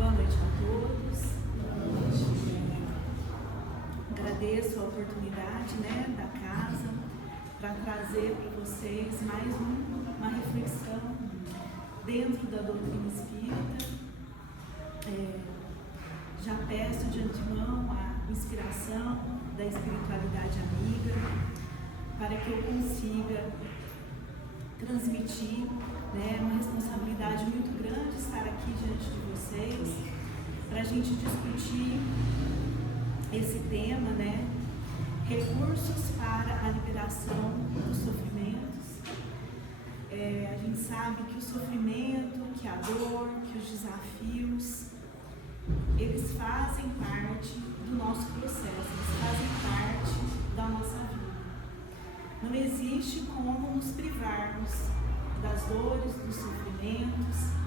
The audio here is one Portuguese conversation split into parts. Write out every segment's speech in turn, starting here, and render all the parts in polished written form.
Boa noite a todos. Agradeço a oportunidade, da casa para trazer para vocês mais uma reflexão dentro da doutrina espírita. Já peço de antemão a inspiração da espiritualidade amiga para que eu consiga transmitir, uma responsabilidade muito grande estar aqui diante de vocês para a gente discutir esse tema, recursos para a liberação dos sofrimentos. A gente sabe que o sofrimento, que a dor, que os desafios, eles fazem parte do nosso processo, eles fazem parte da nossa vida. Não existe como nos privarmos das dores, dos sofrimentos.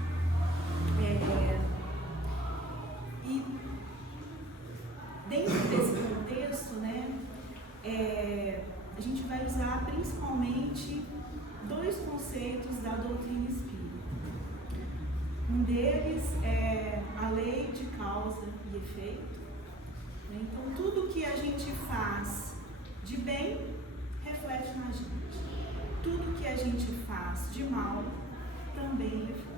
E dentro desse contexto, a gente vai usar principalmente dois conceitos da doutrina espírita. Um deles é a lei de causa e efeito. Então, tudo que a gente faz de bem reflete na gente. Tudo que a gente faz de mal também reflete.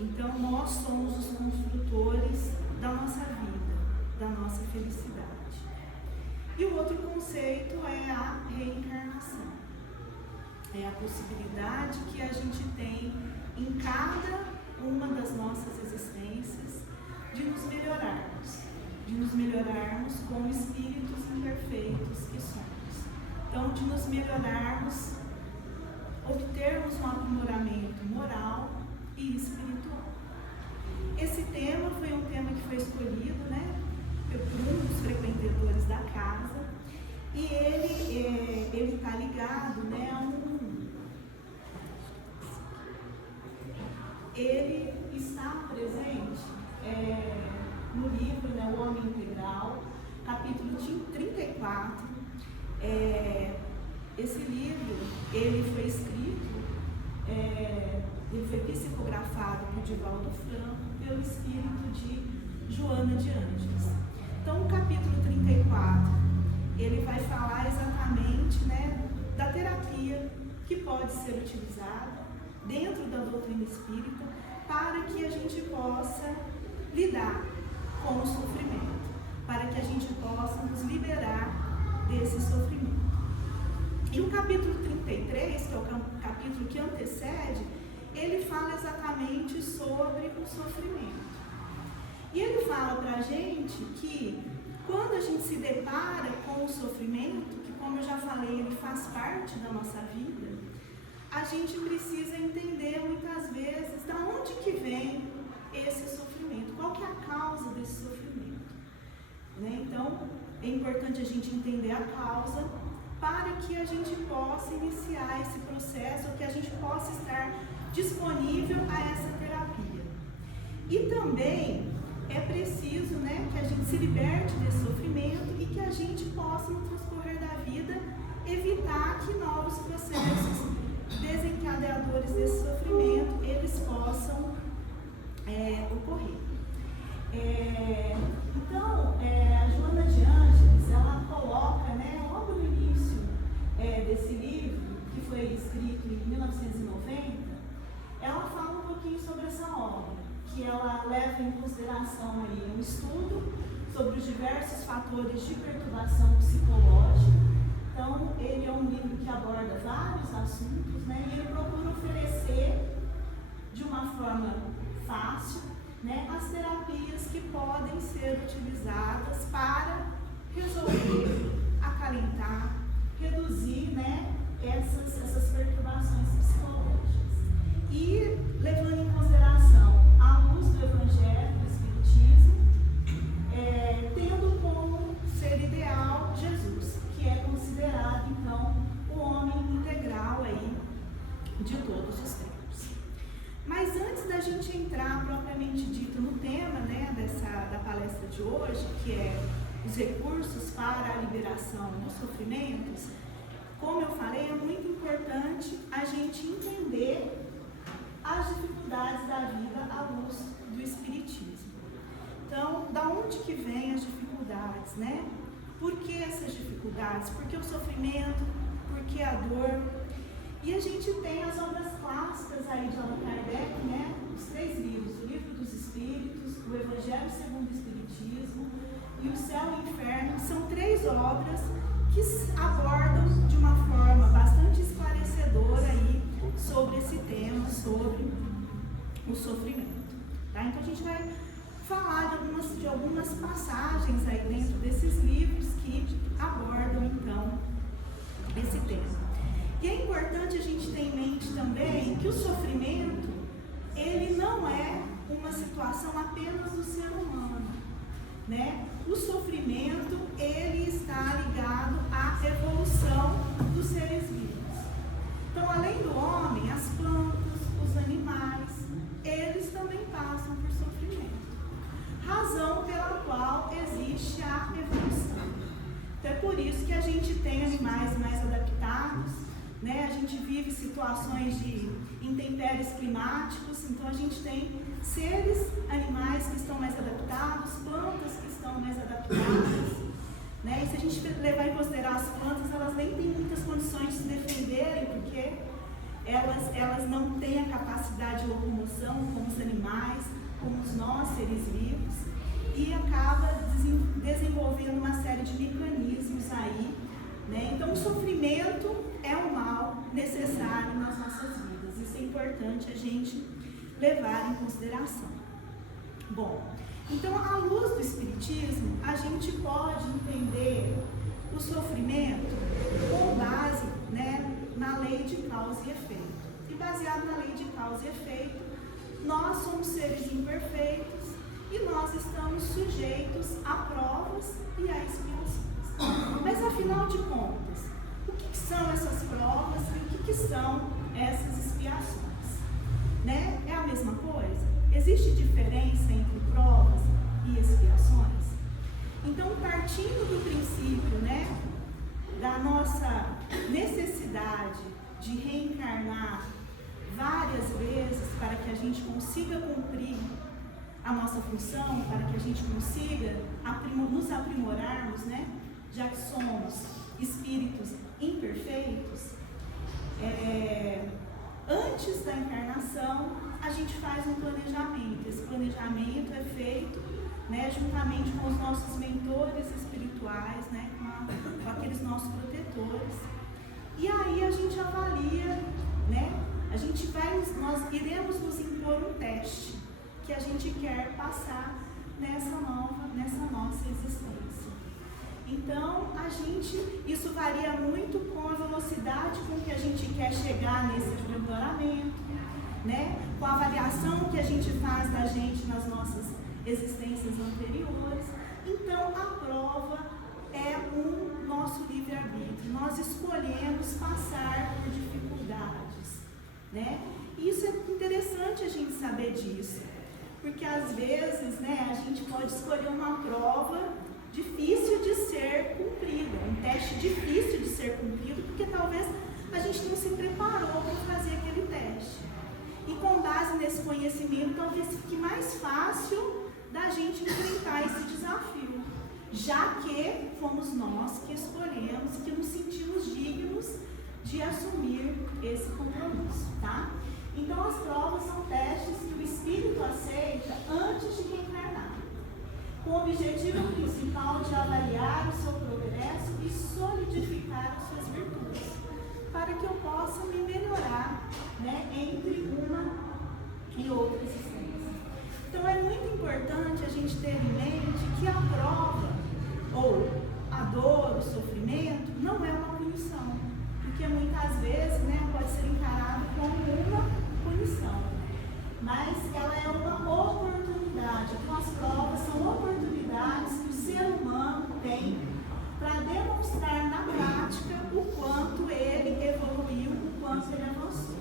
Então, nós somos os construtores da nossa vida, da nossa felicidade. E o outro conceito é a reencarnação. É a possibilidade que a gente tem em cada uma das nossas existências de nos melhorarmos como espíritos imperfeitos que somos. Então, de nos melhorarmos, obtermos um aprimoramento moral e espiritual. Esse tema foi um tema que foi escolhido, por um dos frequentadores da casa, e ele está ligado, ele está presente no livro, O Homem Integral, capítulo 34. Esse livro, ele foi escrito, ele foi psicografado por Divaldo Franco, pelo espírito de Joana de Ângeles. Então, o capítulo 34, ele vai falar exatamente, da terapia que pode ser utilizada dentro da doutrina espírita para que a gente possa lidar com o sofrimento, para que a gente possa nos liberar desse sofrimento. E o capítulo 33, que é o capítulo que antecede, ele fala exatamente sobre o sofrimento. E ele fala para a gente que quando a gente se depara com o sofrimento, que como eu já falei, ele faz parte da nossa vida, a gente precisa entender muitas vezes de onde que vem esse sofrimento, qual que é a causa desse sofrimento. Então, é importante a gente entender a causa para que a gente possa iniciar esse processo, que a gente possa estar disponível a essa terapia. E também é preciso, que a gente se liberte desse sofrimento e que a gente possa, no transcorrer da vida, evitar que novos processos desencadeadores desse sofrimento, eles possam ocorrer. Então, a Joana de Ângeles, ela coloca, logo no início desse livro, que foi escrito em 1990, ela fala um pouquinho sobre essa obra, que ela leva em consideração aí um estudo sobre os diversos fatores de perturbação psicológica. Então, ele é um livro que aborda vários assuntos, e ele procura oferecer de uma forma fácil, as terapias que podem ser utilizadas para resolver, acalentar, reduzir, essas perturbações psicológicas. E levando em consideração a luz do Evangelho, do Espiritismo, tendo como ser ideal Jesus, que é considerado, então, o homem integral aí de todos os tempos. Mas antes da gente entrar propriamente dito no tema, da palestra de hoje, que é os recursos para a liberação dos sofrimentos, como eu falei, é muito importante a gente entender as dificuldades da vida à luz do Espiritismo. que vêm as dificuldades, né? Por que essas dificuldades? Por que o sofrimento? Por que a dor? E a gente tem as obras clássicas aí de Allan Kardec, né? Os 3 livros, o Livro dos Espíritos, o Evangelho segundo o Espiritismo e o Céu e o Inferno. São 3 obras que abordam de uma forma bastante esclarecedora aí sobre esse tema, sobre o sofrimento. Tá? Então a gente vai falar de algumas passagens aí dentro desses livros que abordam então esse tema. E é importante a gente ter em mente também que o sofrimento, ele não é uma situação apenas do ser humano, né? O sofrimento, ele está ligado à evolução dos seres vivos. Então, além do homem, as plantas, os animais, eles também passam por sofrimento. Razão pela qual existe a evolução. Então, é por isso que a gente tem animais mais adaptados, né? A gente vive situações de intempéries climáticos, então a gente tem seres, animais que estão mais adaptados, plantas que estão mais adaptadas, né? E se a gente levar em consideração as plantas, elas nem têm muitas condições de se defenderem, porque elas não têm a capacidade de locomoção como os animais, como nós, seres vivos, e acaba desenvolvendo uma série de mecanismos aí, né? Então o sofrimento é um mal necessário nas nossas vidas. Isso é importante a gente levar em consideração. Bom, então à luz do Espiritismo, a gente pode entender o sofrimento com base, né, na lei de causa e efeito. E baseado na lei de causa e efeito, nós somos seres imperfeitos e nós estamos sujeitos a provas e a expiações. Mas afinal de contas, o que são essas provas e o que são essas expiações? Né? É a mesma coisa? Existe diferença entre provas e expiações? Então, partindo do princípio, né, da nossa necessidade de reencarnar várias vezes para que a gente consiga cumprir a nossa função, para que a gente consiga nos aprimorarmos, né, já que somos espíritos imperfeitos, antes da encarnação, a gente faz um planejamento. Esse planejamento é feito, né, juntamente com os nossos mentores espirituais, né, com aqueles nossos protetores. E aí a gente avalia, né, nós iremos nos impor um teste que a gente quer passar nessa nossa existência. Então, isso varia muito com a velocidade com que a gente quer chegar nesse aprimoramento, né? Com a avaliação que a gente faz da gente nas nossas existências anteriores. Então, a prova é o nosso livre-arbítrio. Nós escolhemos passar por dificuldades, né? E isso é interessante a gente saber disso, porque às vezes, né, a gente pode escolher uma prova difícil de ser cumprida, um teste difícil de ser cumprido, porque talvez a gente não se preparou para fazer aquele teste. E com base nesse conhecimento, talvez fique mais fácil da gente enfrentar esse desafio, já que fomos nós que escolhemos, que nos sentimos dignos de assumir esse compromisso, tá? Então, as provas são testes que o espírito aceita antes de reencarnar, com o objetivo principal de avaliar o seu progresso e solidificar as suas virtudes, para que eu possa me melhorar, né, entre uma e outra existência. Então, é muito importante a gente ter em mente que a prova, ou a dor, o sofrimento, não é uma punição, porque muitas vezes, né, pode ser encarado como uma punição, mas ela é uma oportunidade. Então, as provas são oportunidades que o ser humano tem para demonstrar na prática o quanto ele evoluiu, o quanto ele avançou.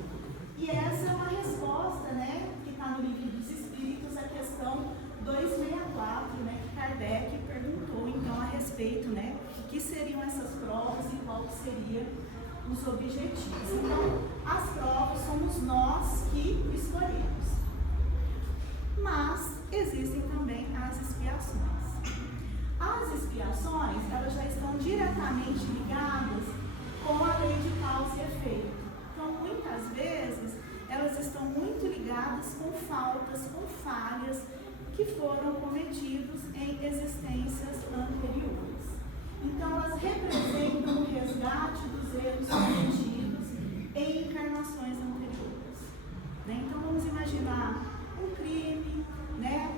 E essa é uma resposta, né, que está no Livro dos Espíritos, a questão 264, né, que Kardec perguntou então a respeito, né, do que seriam essas provas e qual que seria os objetivos. Então, as provas somos nós que escolhemos. Mas existem também as expiações. As expiações, elas já estão diretamente ligadas com a lei de causa e efeito. Então, muitas vezes, elas estão muito ligadas com faltas, com falhas que foram cometidos em existências anteriores. Então, elas representam o resgate dos erros cometidos em encarnações anteriores. Né? Então, vamos imaginar um crime, né?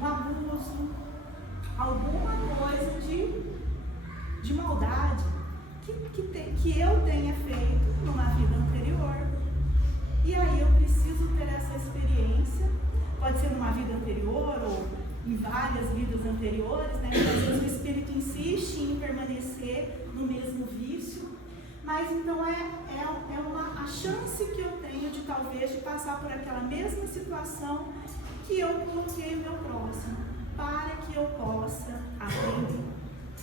Um abuso, alguma coisa de maldade que eu tenha feito numa vida anterior. E aí eu preciso ter essa experiência, pode ser numa vida anterior ou em várias vidas anteriores, né? Às vezes o espírito insiste em permanecer no mesmo vício, mas então a chance que eu tenho de talvez de passar por aquela mesma situação que eu coloquei o meu próximo, para que eu possa aprender.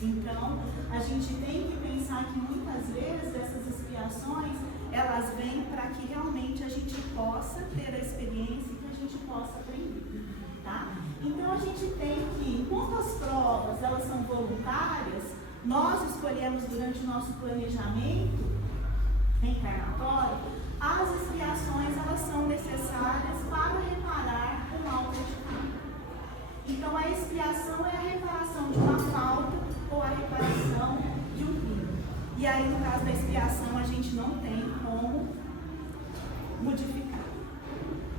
Então, a gente tem que pensar que muitas vezes essas expiações, elas vêm para que realmente a gente possa ter a experiência e que a gente possa aprender, tá? Então, a gente tem que, enquanto as provas, elas são voluntárias, nós escolhemos durante o nosso planejamento reencarnatório, as expiações, elas são necessárias para reparar o mal praticado. Então, a expiação é a reparação de uma falta ou a reparação de um crime. E aí, no caso da expiação, a gente não tem como modificar,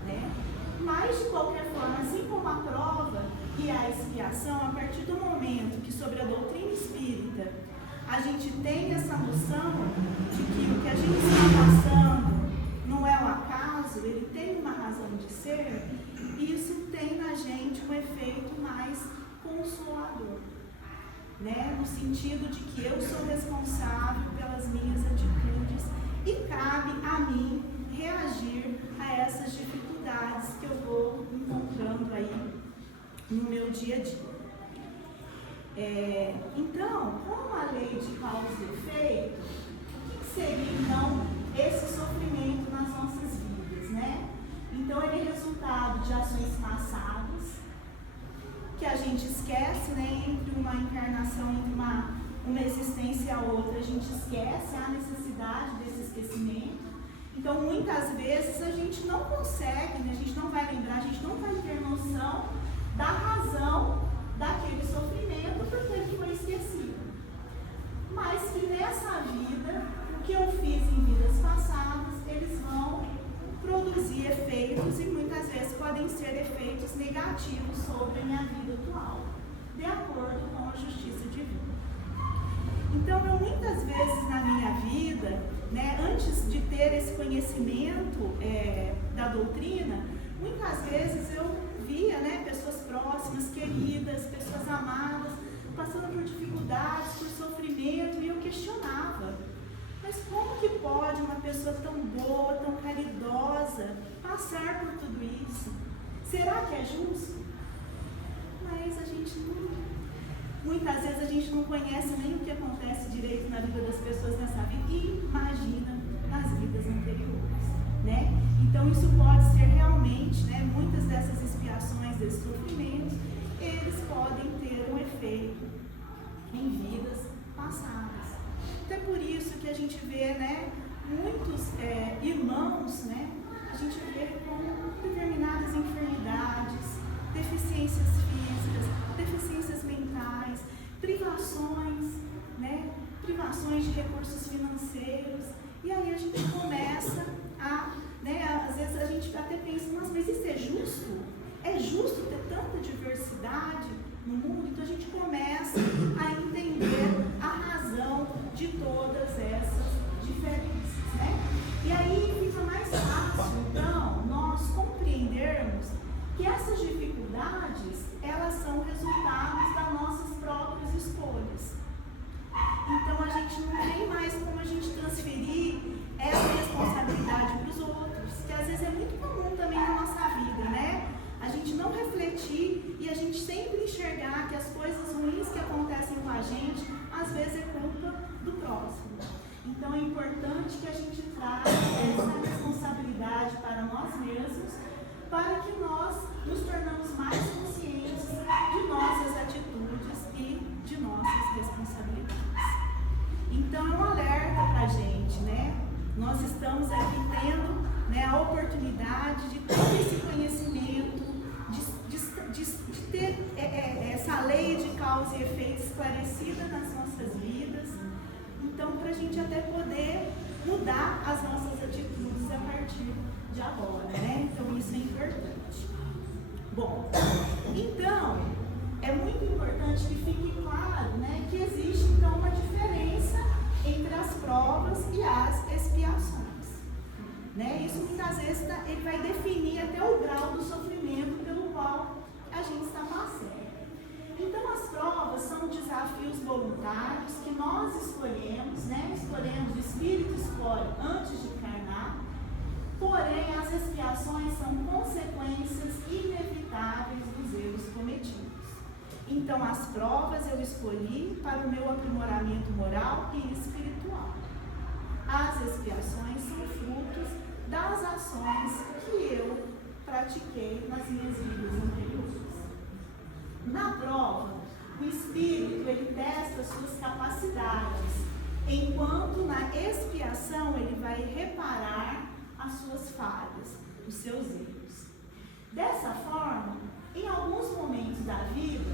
né? Mas, de qualquer forma, assim como a prova e a expiação, a partir do momento que sobre a doutrina espírita a gente tem essa noção de que o que a gente está passando não é um acaso, ele tem uma razão de ser, isso tem na gente um efeito mais consolador, né? No sentido de que eu sou responsável pelas minhas atitudes e cabe a mim reagir a essas dificuldades que eu vou encontrando aí no meu dia a dia. Então, como a lei de causa e efeito, o que seria então esse sofrimento nas nossas vidas, né? Então, ele é resultado de ações passadas, que a gente esquece, né? Entre uma encarnação, entre uma existência e a outra, a gente esquece a necessidade desse esquecimento. Então, muitas vezes, a gente não consegue, né? A gente não vai lembrar, a gente não vai ter noção da razão daquele sofrimento porque ele foi esquecido. Mas que nessa vida, o que eu fiz em vidas passadas, eles vão produzir efeitos e muitas vezes podem ser efeitos negativos sobre a minha vida atual, de acordo com a justiça divina. Então, eu muitas vezes na minha vida, né, antes de ter esse conhecimento da doutrina, muitas vezes eu via, né, pessoas próximas, queridas, pessoas amadas, passando por dificuldades, por sofrimento, e eu questionava. Mas como que pode uma pessoa tão boa, tão caridosa, passar por tudo isso? Será que é justo? Mas a gente não... Muitas vezes a gente não conhece nem o que acontece direito na vida das pessoas nessa vida e imagina nas vidas anteriores, né? Então isso pode ser realmente, né, muitas dessas expiações, desses sofrimentos, eles podem ter um efeito em vidas passadas. Então é por isso que a gente vê, né, muitos irmãos, né, a gente vê com determinadas enfermidades, deficiências físicas, deficiências mentais, privações, né, privações de recursos financeiros, e aí a gente começa a, né, às vezes a gente até pensa, mas isso é justo? É justo ter tanta diversidade no mundo? Então a gente começa a entender a razão de todas essas diferenças, né? E aí fica mais fácil, então, nós compreendermos que essas dificuldades, elas são resultados das nossas próprias escolhas. Então a gente não tem mais como a gente transferir essa responsabilidade para os outros, que às vezes é muito comum também na nossa vida, né? A gente não refletir e a gente sempre enxergar que as coisas ruins que acontecem com a gente, às vezes é culpa do próximo. Então é importante que a gente traga essa responsabilidade para nós mesmos, para que nós nos tornamos mais conscientes de nossas atitudes e causa e efeito esclarecida nas nossas vidas. Então, para a gente até poder mudar as nossas atitudes a partir de agora, né? Então, isso é importante. Bom, então, é muito importante que fique claro, né, que existe, então, uma diferença entre as provas e as expiações. Né? Isso, muitas vezes, ele vai definir até o grau do sofrimento pelo qual a gente está passando. Então, as provas são desafios voluntários que nós escolhemos, né? Escolhemos, o Espírito escolhe antes de encarnar, porém, as expiações são consequências inevitáveis dos erros cometidos. Então, as provas eu escolhi para o meu aprimoramento moral e espiritual. As expiações são frutos das ações que eu pratiquei nas minhas vidas anteriores. Na prova, o Espírito ele testa suas capacidades, enquanto na expiação ele vai reparar as suas falhas, os seus erros. Dessa forma, em alguns momentos da vida,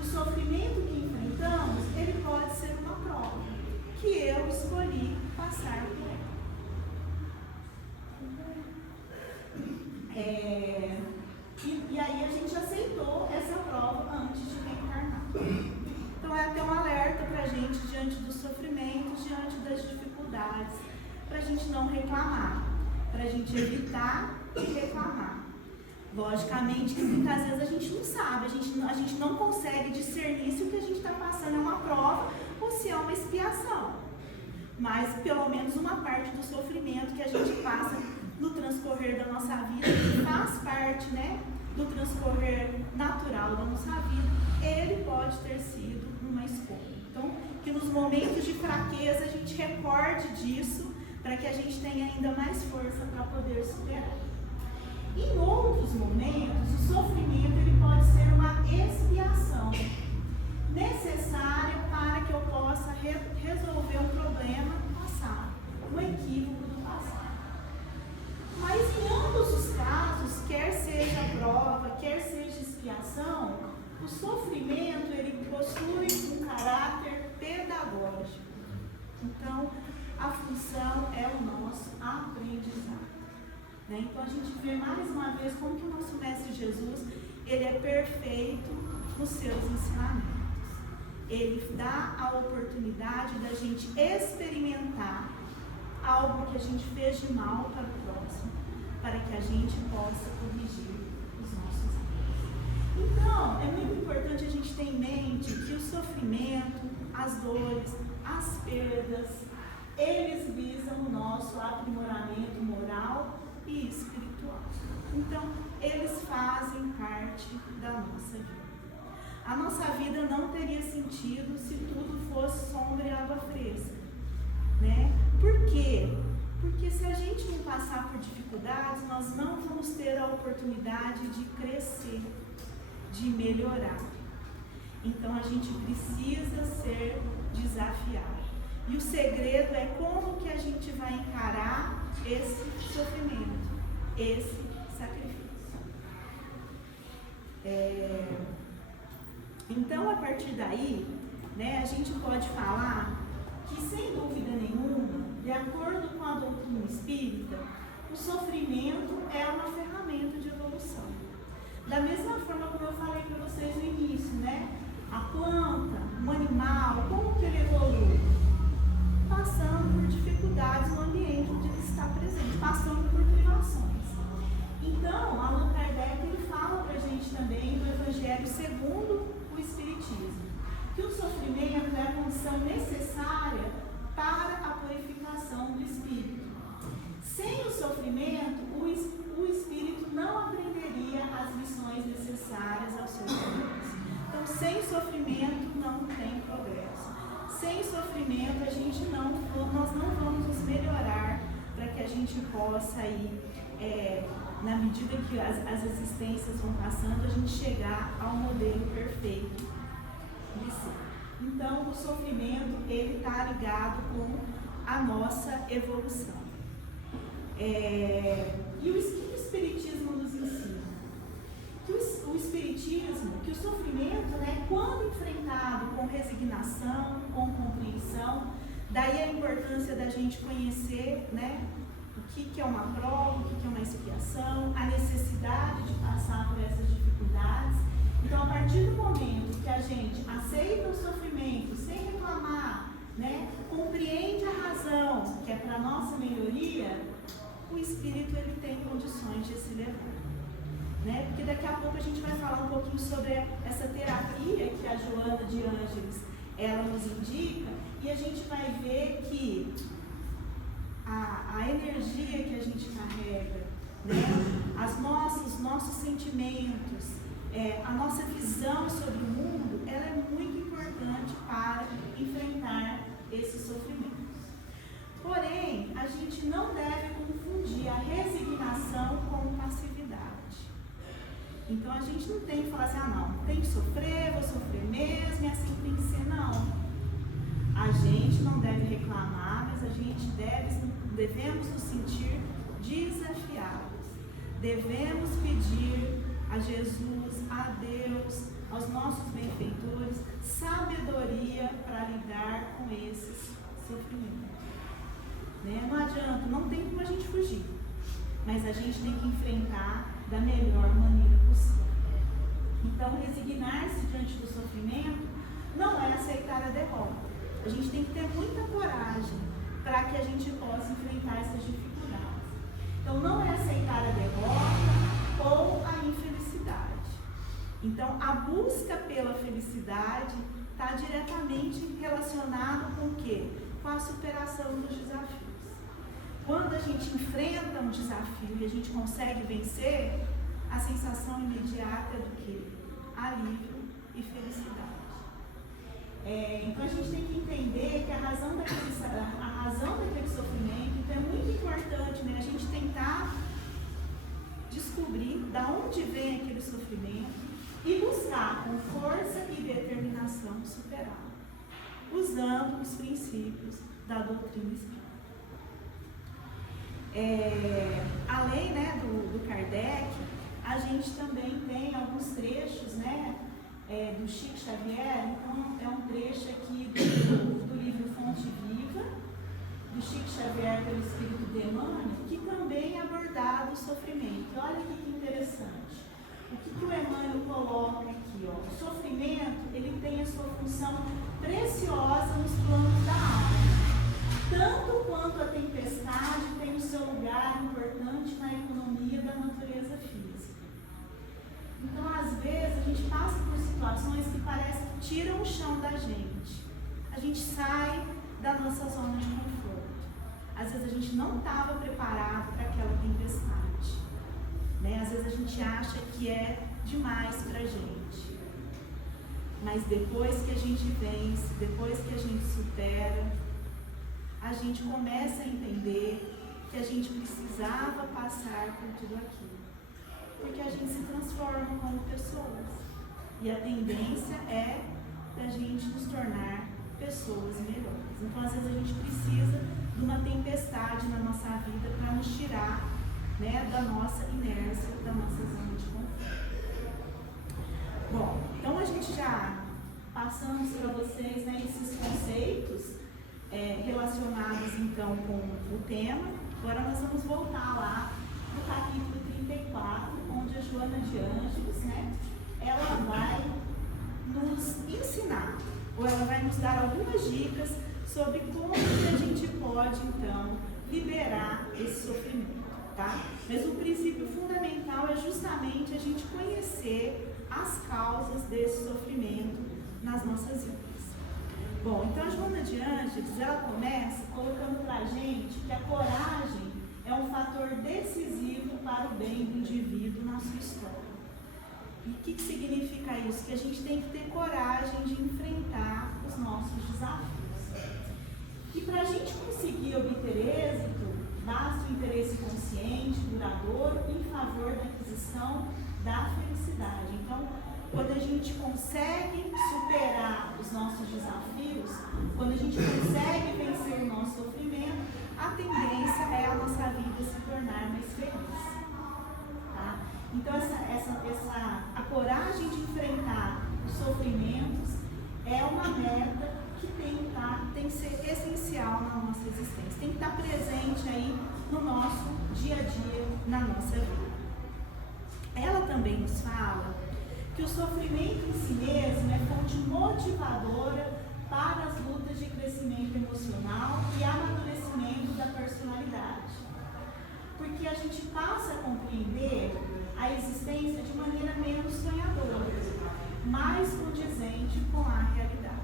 o sofrimento que enfrentamos, ele pode ser uma prova que eu escolhi passar por ela. E aí a gente aceitou essa prova antes de reencarnar. Então é até um alerta para a gente diante dos sofrimentos, diante das dificuldades, para a gente não reclamar, para a gente evitar de reclamar. Logicamente que muitas vezes a gente não sabe, a gente não consegue discernir se o que a gente está passando é uma prova ou se é uma expiação. Mas pelo menos uma parte do sofrimento que a gente passa no transcorrer da nossa vida, que faz parte, né, do transcorrer natural da nossa vida, ele pode ter sido uma escolha. Então, que nos momentos de fraqueza a gente recorde disso, para que a gente tenha ainda mais força para poder superar. Em outros momentos, o sofrimento ele pode ser uma expiação necessária para que eu possa resolver um problema passado, um equívoco do passado. Mas em ambos os casos, quer seja prova, quer seja expiação, o sofrimento ele possui um caráter pedagógico. Então, a função é o nosso aprendizado. Né? Então, a gente vê mais uma vez como que o nosso Mestre Jesus, ele é perfeito nos seus ensinamentos. Ele dá a oportunidade da gente experimentar algo que a gente fez de mal para o próximo, para que a gente possa corrigir os nossos erros. Então, é muito importante a gente ter em mente que o sofrimento, as dores, as perdas, eles visam o nosso aprimoramento moral e espiritual. Então, eles fazem parte da nossa vida. A nossa vida não teria sentido se tudo fosse sombra e água fresca, né? Por quê? Porque se a gente não passar por dificuldades, nós não vamos ter a oportunidade de crescer, de melhorar. Então, a gente precisa ser desafiado. E o segredo é como que a gente vai encarar esse sofrimento, esse sacrifício. Então, a partir daí, né, a gente pode falar que, sem dúvida nenhuma, de acordo com a doutrina espírita, o sofrimento é uma ferramenta de evolução. Da mesma forma como eu falei para vocês no início, né? A planta, um animal, como que ele evolui? Passando por dificuldades no ambiente onde ele está presente, passando por privações. Então, Allan Kardec ele fala para a gente também no Evangelho segundo o Espiritismo, que o sofrimento é a condição necessária para a purificação do espírito. Sem o sofrimento, o espírito não aprenderia as lições necessárias aos seus irmãos. Então, sem sofrimento não tem progresso. Sem sofrimento nós não vamos nos melhorar para que a gente possa ir, na medida que as existências vão passando, a gente chegar ao modelo perfeito de ser. Então, o sofrimento ele está ligado com a nossa evolução. E o que o Espiritismo nos ensina? Que o Espiritismo, que o sofrimento, né, quando enfrentado com resignação, com compreensão, daí a importância da gente conhecer, né, o que é uma prova, o que é uma expiação, a necessidade de passar por essas dificuldades. Então, a partir do momento que a gente aceita o sofrimento sem reclamar, né, compreende a razão, que é para a nossa melhoria, o espírito ele tem condições de se levar. Né? Porque daqui a pouco a gente vai falar um pouquinho sobre essa terapia que a Joana de Ângeles ela nos indica, e a gente vai ver que a energia que a gente carrega, né? Os nossos sentimentos, a nossa visão sobre o mundo, ela é muito importante para enfrentar esses sofrimentos. Porém, a gente não deve confundir a resignação com passividade. Então, a gente não tem que falar assim, não, tem que sofrer, vou sofrer mesmo, e assim tem que ser, não. A gente não deve reclamar, mas a gente devemos nos sentir desafiados. Devemos pedir a Jesus, a Deus, aos nossos benfeitores, sabedoria para lidar com esses sofrimentos. Né? Não adianta, não tem como a gente fugir, mas a gente tem que enfrentar da melhor maneira possível. Então, resignar-se diante do sofrimento não é aceitar a derrota. A gente tem que ter muita coragem para que a gente possa enfrentar essas dificuldades. Então, não é aceitar a derrota ou a infelicidade. Então, a busca pela felicidade está diretamente relacionada com o quê? Com a superação dos desafios. Quando a gente enfrenta um desafio e a gente consegue vencer, a sensação imediata é do quê? Alívio e felicidade. Então a gente tem que entender que a razão daquele sofrimento, então é muito importante, né, a gente tentar descobrir de onde vem aquele sofrimento e buscar com força e determinação superá-lo, usando os princípios da doutrina espírita. Além, né, do Kardec, a gente também tem alguns trechos, né, do Chico Xavier. Então é um trecho aqui do livro Fonte Viva, do Chico Xavier pelo Espírito de Emmanuel, que também é abordado o sofrimento. Olha que interessante. O que o Emmanuel coloca aqui? Ó? O sofrimento, ele tem a sua função preciosa nos planos da alma. Tanto quanto a tempestade tem o seu lugar importante na economia da natureza física. Então, às vezes, a gente passa por situações que parecem que tiram o chão da gente. A gente sai da nossa zona de conforto. Às vezes, a gente não estava preparado para aquela tempestade. Né? Às vezes, a gente acha que é demais para a gente. Mas depois que a gente vence, depois que a gente supera, a gente começa a entender que a gente precisava passar por tudo aquilo. Porque a gente se transforma como pessoas. E a tendência é da gente nos tornar pessoas melhores. Então, às vezes, a gente precisa de uma tempestade na nossa vida para nos tirar, né, da nossa inércia, da nossa zona de conforto. Bom, então a gente já passamos para vocês, né, esses conceitos relacionados então com o tema. Agora nós vamos voltar lá no capítulo 34, onde a Joana de Ângeles, né, ela vai nos ensinar, ou ela vai nos dar algumas dicas sobre como que a gente pode então liberar esse sofrimento, tá? Mas o princípio fundamental é justamente a gente conhecer as causas desse sofrimento nas nossas vidas. Bom, então a Joana de Ângeles, ela começa colocando para a gente que a coragem é um fator decisivo para o bem do indivíduo na sua história. E o que significa isso? Que a gente tem que ter coragem de enfrentar os nossos desafios. E para a gente conseguir obter êxito, basta o interesse consciente, duradouro, em favor da aquisição da felicidade. Então, quando a gente consegue superar os nossos desafios, quando a gente consegue vencer o nosso sofrimento, a tendência é a nossa vida se tornar mais feliz. Tá? Então, a coragem de enfrentar o sofrimento existência, tem que estar presente aí no nosso dia a dia, na nossa vida. Ela também nos fala que o sofrimento em si mesmo é fonte motivadora para as lutas de crescimento emocional e amadurecimento da personalidade. Porque a gente passa a compreender a existência de maneira menos sonhadora, mais condizente com a realidade.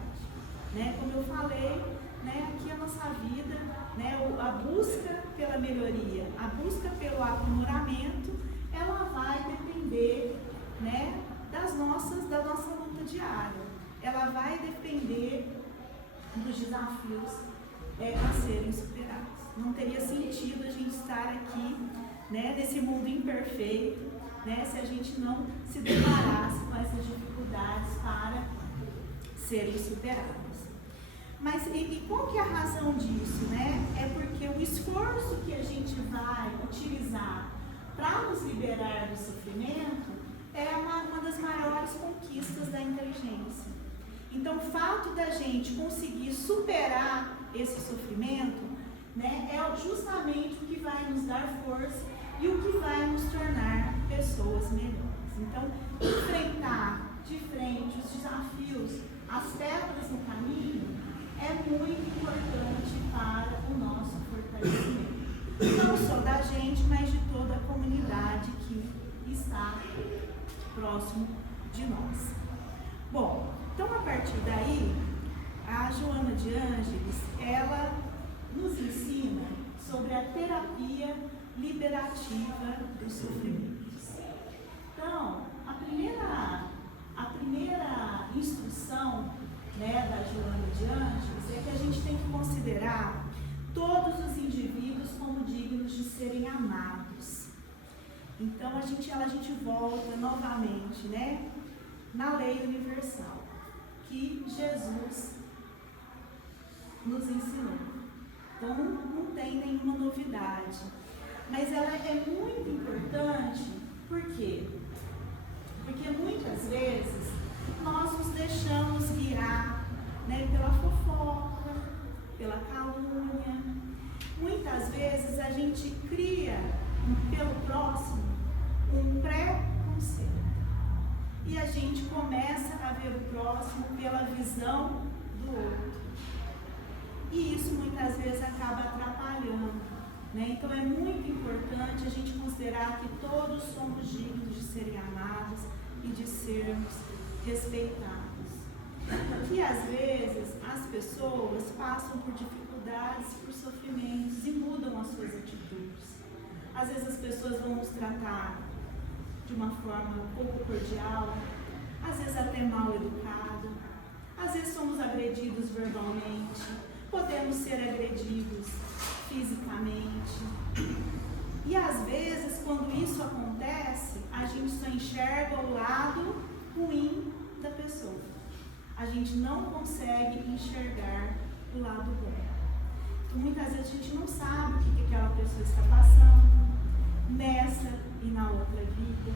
Né? Como eu falei, né, aqui a nossa vida, né, a busca pela melhoria, a busca pelo aprimoramento, ela vai depender, né, da nossa luta diária. Ela vai depender dos desafios a serem superados. Não teria sentido a gente estar aqui, né, nesse mundo imperfeito, né, se a gente não se deparasse com essas dificuldades para serem superadas. Mas e qual que é a razão disso, né? É porque o esforço que a gente vai utilizar para nos liberar do sofrimento é uma das maiores conquistas da inteligência. Então, o fato da gente conseguir superar esse sofrimento, né, é justamente o que vai nos dar força e o que vai nos tornar pessoas melhores. Então, enfrentar de frente os desafios, as pedras no caminho, é muito importante para o nosso fortalecimento. Não só da gente, mas de toda a comunidade que está próximo de nós. Bom, então a partir daí, a Joana de Ângeles, ela nos ensina sobre a terapia liberativa dos sofrimentos. Então, a primeira instrução, né, da Joana de Ângeles é que a gente tem que considerar todos os indivíduos como dignos de serem amados. Então, a gente volta novamente, né, na lei universal, que Jesus nos ensinou. Então, não tem nenhuma novidade. Mas ela é muito importante, por quê? Porque muitas vezes nós nos deixamos guiar, né, pela fofoca, pela calúnia. Muitas vezes a gente cria pelo próximo um preconceito. E a gente começa a ver o próximo pela visão do outro. E isso muitas vezes acaba atrapalhando, né? Então é muito importante a gente considerar que todos somos dignos de serem amados e de sermos respeitados. E às vezes as pessoas passam por dificuldades, por sofrimentos e mudam as suas atitudes. Às vezes as pessoas vão nos tratar de uma forma pouco cordial, às vezes até mal educada, às vezes somos agredidos verbalmente, podemos ser agredidos fisicamente. E às vezes, quando isso acontece, a gente só enxerga o lado ruim da pessoa. A gente não consegue enxergar o lado bom. Então, muitas vezes a gente não sabe o que aquela pessoa está passando nessa e na outra vida,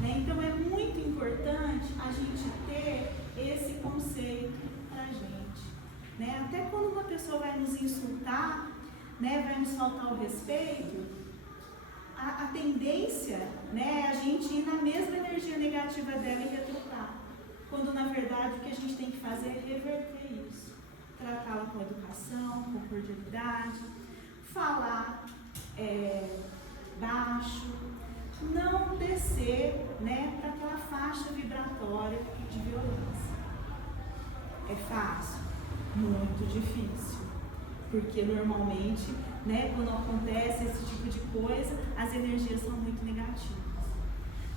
né? Então é muito importante a gente ter esse conceito pra gente, né? Até quando uma pessoa vai nos insultar, né, vai nos faltar o respeito, a tendência, né, é a gente ir na mesma energia negativa dela e retrucar, quando na verdade o que a gente tem que fazer é reverter isso, tratá-la com educação, com cordialidade, falar baixo, não descer, né, para aquela faixa vibratória de violência. É fácil? Muito difícil, porque normalmente, né, quando acontece esse tipo de coisa, as energias são muito negativas.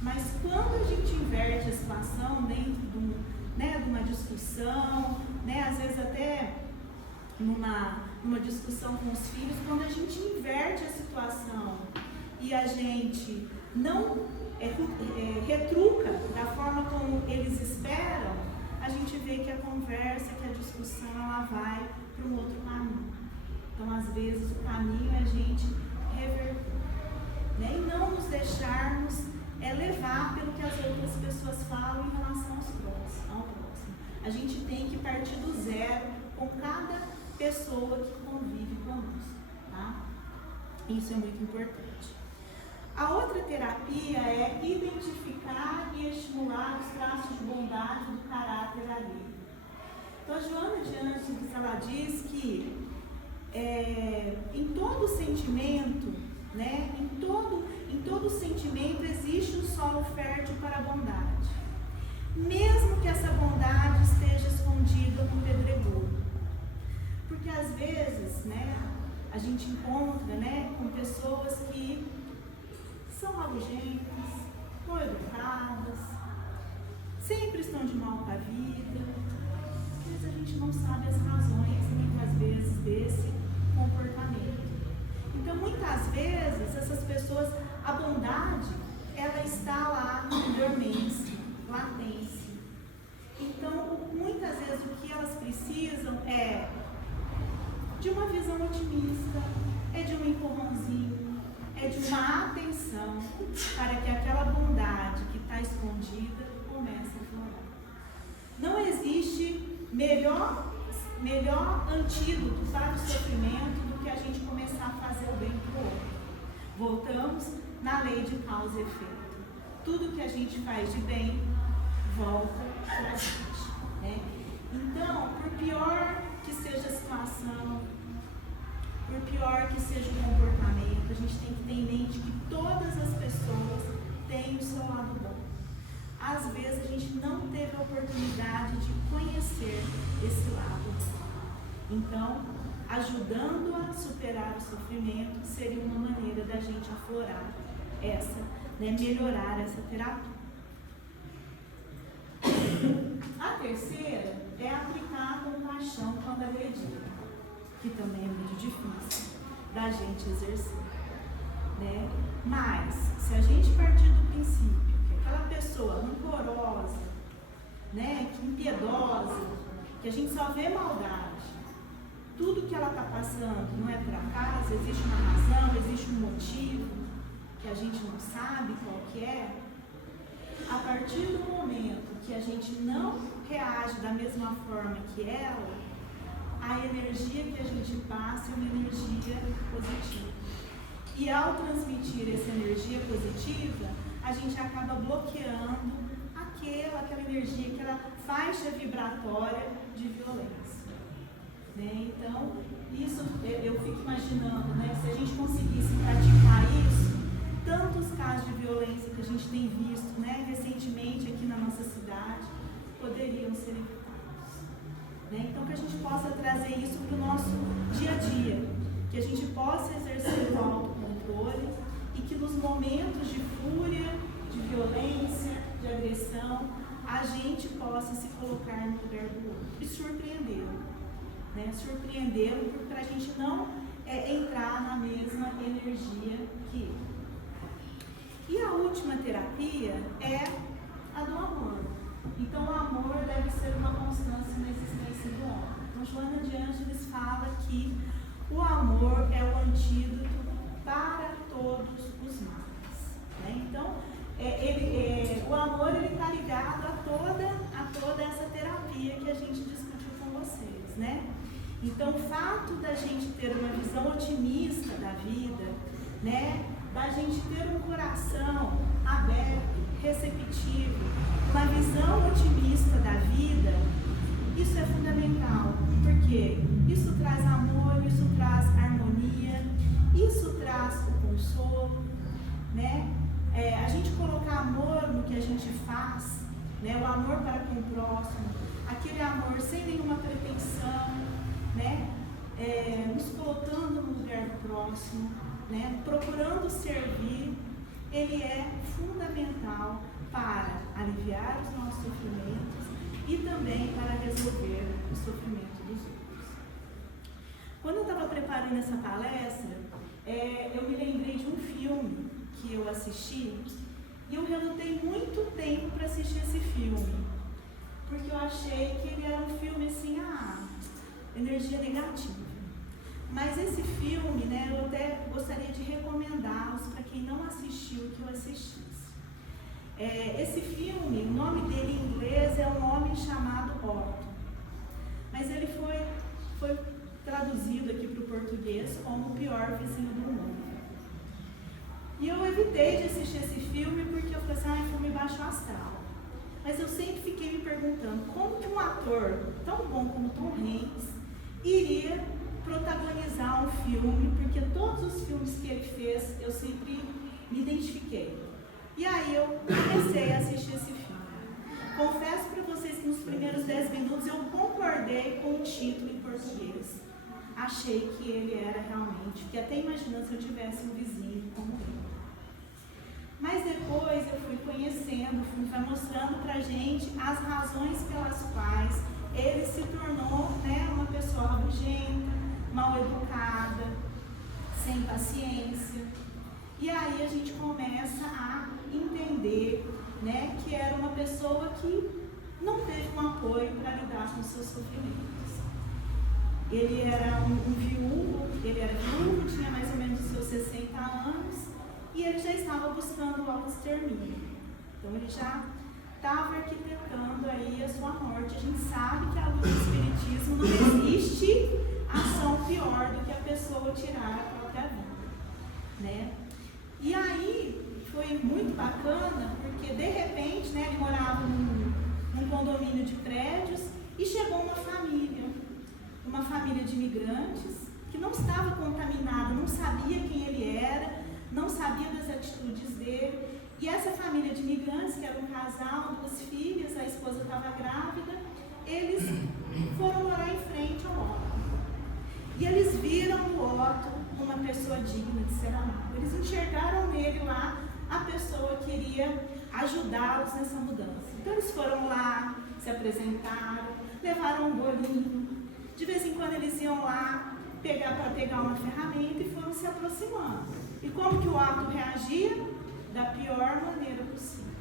Mas quando a gente inverte a situação dentro de uma discussão, né, às vezes até numa discussão com os filhos, quando a gente inverte a situação e a gente não retruca da forma como eles esperam, a gente vê que a conversa, que a discussão, ela vai para um outro caminho. Então, às vezes, o caminho é a gente reverter, né? E não nos deixarmos levar pelo que as outras pessoas falam em relação ao próximo. A gente tem que partir do zero com cada pessoa que convive conosco, tá? Isso é muito importante. A outra terapia é identificar e estimular os traços de bondade do caráter alheio. Então, a Joana de Ângeles, ela diz que em todo sentimento, né, em todo sentimento existe um solo fértil para a bondade, mesmo que essa bondade esteja escondida no pedregulho. Porque às vezes, né, a gente encontra, né, com pessoas que são rabugentas, mal educadas, sempre estão de mal com a vida, mas a gente não sabe as razões, muitas vezes, desse comportamento. Então, muitas vezes, essas pessoas, a bondade, ela está lá em dormência, latência. Então, muitas vezes, o que elas precisam é de uma visão otimista, é de um empurrãozinho, é de uma atenção para que aquela bondade que está escondida comece a florar. Não existe melhor antídoto para o sofrimento do que a gente começar a fazer o bem para o outro. Voltamos na lei de causa e efeito. Tudo que a gente faz de bem volta para a gente, né? Então, por pior que seja a situação, por pior que seja o comportamento, a gente tem que ter em mente que todas as pessoas têm o seu lado bom. Às vezes a gente não teve a oportunidade de conhecer esse lado. Então, ajudando a superar o sofrimento seria uma maneira da gente aflorar essa, né, melhorar essa terapia. A terceira é aplicar a compaixão quando agredido, que também é muito difícil da gente exercer, né? Mas, se a gente partir do princípio que aquela pessoa rancorosa, né, que impiedosa, que a gente só vê maldade, tudo que ela está passando não é por acaso, existe uma razão, existe um motivo que a gente não sabe qual que é. A partir do momento que a gente não reage da mesma forma que ela, a energia que a gente passa é uma energia positiva. E ao transmitir essa energia positiva, a gente acaba bloqueando aquela energia, aquela faixa vibratória de violência. Né? Então, isso eu fico imaginando, né, que se a gente conseguisse praticar isso, tantos casos de violência que a gente tem visto, né, recentemente aqui na nossa cidade, poderiam ser evitados. Né? Então, que a gente possa trazer isso para o nosso dia a dia, que a gente possa exercer o autocontrole e que nos momentos de fúria, de violência, de agressão, a gente possa se colocar no lugar do outro e surpreendê-lo. Né? Surpreendê-lo para a gente não entrar na mesma energia que ele. E a última terapia é a do amor. Então, o amor deve ser uma constância na existência do homem. Então, Joana de Ângeles fala que o amor é o antídoto para todos os males. Né? Então, o amor está ligado a toda essa terapia que a gente discutiu com vocês. Né? Então, o fato da gente ter uma visão otimista da vida, né? Da gente ter um coração aberto, receptivo, uma visão otimista da vida, isso é fundamental, porque isso traz amor, isso traz harmonia, isso traz o consolo, né? A gente colocar amor no que a gente faz, né? O amor para com o próximo, aquele amor sem nenhuma pretensão, né? Nos colocando no lugar do próximo, né? Procurando servir, ele é fundamental para aliviar os nossos sofrimentos e também para resolver o sofrimento dos outros. Quando eu estava preparando essa palestra, eu me lembrei de um filme que eu assisti e eu relutei muito tempo para assistir esse filme, porque eu achei que ele era um filme assim, energia negativa. Mas esse filme, né, eu até gostaria de recomendá-los para quem não assistiu, que eu assistisse. Esse filme, o nome dele em inglês é um homem chamado Otto. Mas ele foi traduzido aqui para o português como O Pior Vizinho do Mundo. E eu evitei de assistir esse filme porque eu falei assim, é um filme baixo astral. Mas eu sempre fiquei me perguntando como que um ator tão bom como Tom Hanks iria protagonizar um filme, porque todos os filmes que ele fez eu sempre me identifiquei. E aí eu comecei a assistir esse filme. Confesso para vocês que nos primeiros 10 minutos eu concordei com o título em português. Achei que ele era realmente, fiquei até imaginando se eu tivesse um vizinho como ele. Mas depois eu fui conhecendo, vai mostrando pra gente as razões pelas quais ele se tornou, né, uma pessoa rabugenta, mal educada, sem paciência. E aí a gente começa a entender, né, que era uma pessoa que não teve um apoio para lidar com os seus sofrimentos. Ele era um viúvo, tinha mais ou menos os seus 60 anos, e ele já estava buscando o autoextermínio. Então ele já estava arquitetando aí a sua morte. A gente sabe que à luz do Espiritismo não existe ação pior do que a pessoa tirar a própria vida, né? E aí foi muito bacana, porque de repente, né, ele morava num condomínio de prédios e chegou uma família de imigrantes que não estava contaminada, não sabia quem ele era, não sabia das atitudes dele. E essa família de imigrantes, que era um casal, 2 filhas, a esposa estava grávida, eles foram morar em frente ao Otto. E eles viram no Otto uma pessoa digna de ser amada. Eles enxergaram nele lá a pessoa que iria ajudá-los nessa mudança. Então eles foram lá, se apresentaram, levaram um bolinho. De vez em quando eles iam lá para pegar uma ferramenta e foram se aproximando. E como que o Otto reagia? Da pior maneira possível.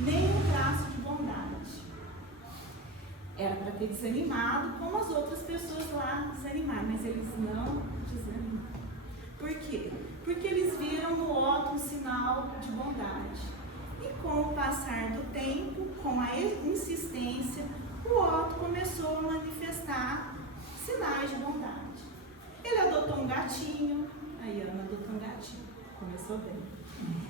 Nem um traço de bondade. Era para ter desanimado, como as outras pessoas lá desanimaram, mas eles não desanimaram. Por quê? Porque eles viram no Otto um sinal de bondade. E com o passar do tempo, com a insistência, o Otto começou a manifestar sinais de bondade. Ele adotou um gatinho, a Ana adotou um gatinho, começou bem.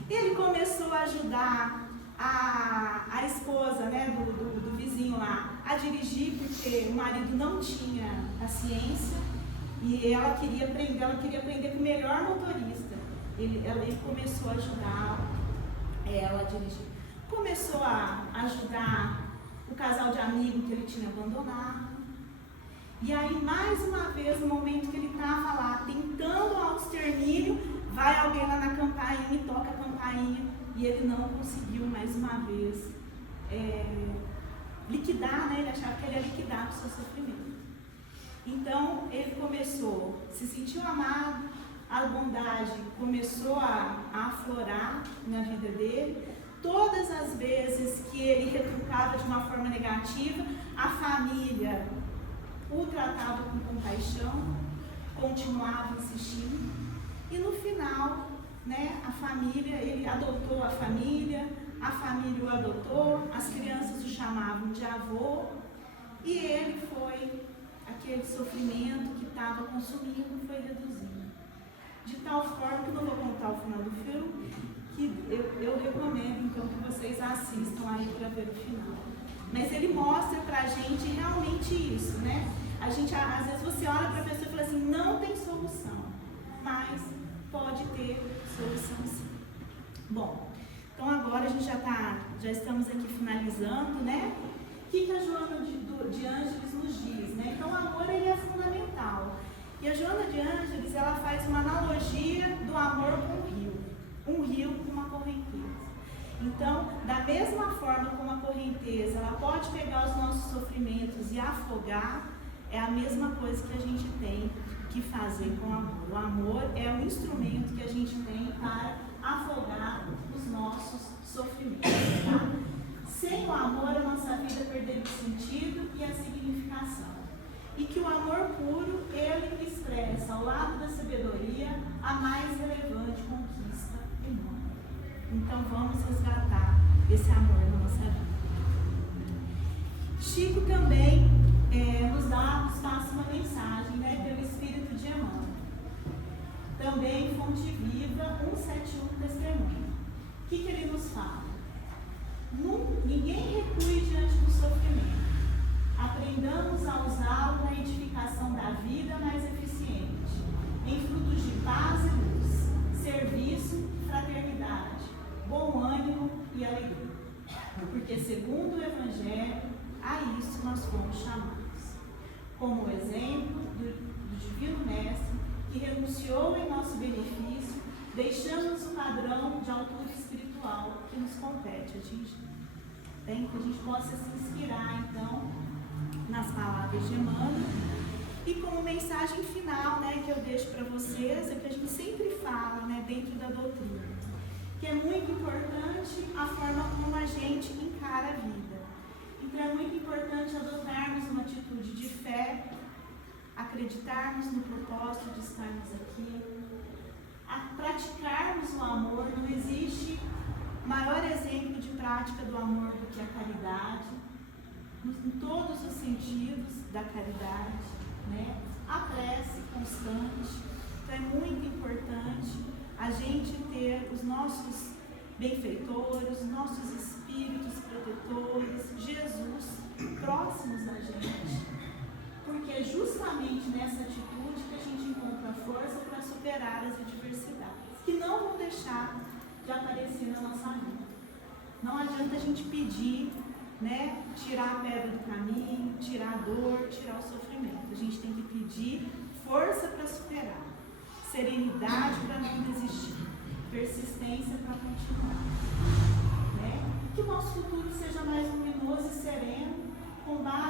Ele começou a ajudar a esposa, né, do vizinho lá a dirigir, porque o marido não tinha paciência e ela queria aprender com o melhor motorista. Ele começou a ajudar ela a dirigir. Começou a ajudar o casal de amigos que ele tinha abandonado. E aí, mais uma vez, no momento que ele estava lá tentando o autoextermínio, vai alguém lá na campainha e toca a campainha, e ele não conseguiu mais uma vez liquidar, né? Ele achava que ele ia liquidar o seu sofrimento. Então ele começou, se sentiu amado, a bondade começou a aflorar na vida dele. Todas as vezes que ele retrucava de uma forma negativa, a família o tratava com compaixão, continuava insistindo. E no final, né, a família, ele adotou a família o adotou, as crianças o chamavam de avô, e ele foi, aquele sofrimento que estava consumindo, foi reduzindo. De tal forma que eu não vou contar o final do filme, que eu recomendo então que vocês assistam aí para ver o final. Mas ele mostra pra gente realmente isso, né? A gente, às vezes você olha para a pessoa e fala assim, não tem solução, mas pode ter solução sim. Bom, então agora a gente já estamos aqui finalizando, né? O que a Joana de Ângeles nos diz, né? Então o amor ele é fundamental. E a Joana de Ângeles, ela faz uma analogia do amor com um rio com uma correnteza. Então, da mesma forma como a correnteza, ela pode pegar os nossos sofrimentos e afogar, é a mesma coisa que a gente tem que fazer com o amor. O amor é o instrumento que a gente tem para afogar os nossos sofrimentos. Tá? Sem o amor, a nossa vida perderia o sentido e a significação. E que o amor puro, ele expressa, ao lado da sabedoria, a mais relevante conquista humana. Então, vamos resgatar esse amor na nossa vida. Chico também nos passa uma mensagem, né, pelo Espírito Evangelho, a isso nós fomos chamados. Como o exemplo do Divino Mestre, que renunciou em nosso benefício, deixando-nos o padrão de altura espiritual que nos compete atingir. Que a gente possa se inspirar, então, nas palavras de Emmanuel. E como mensagem final, que eu deixo para vocês, é que a gente sempre fala, dentro da doutrina, que é muito importante a forma como a gente encara a vida. Então é muito importante adotarmos uma atitude de fé, acreditarmos no propósito de estarmos aqui, praticarmos o amor. Não existe maior exemplo de prática do amor do que a caridade, em todos os sentidos da caridade, a prece constante. Então é muito importante a gente ter os nossos benfeitores, os nossos espíritos protetores, Jesus, próximos da gente. Porque é justamente nessa atitude que a gente encontra força para superar as adversidades, que não vão deixar de aparecer na nossa vida. Não adianta a gente pedir, tirar a pedra do caminho, tirar a dor, tirar o sofrimento. A gente tem que pedir força para superar, serenidade para não desistir, persistência para continuar. Que o nosso futuro seja mais luminoso e sereno, com base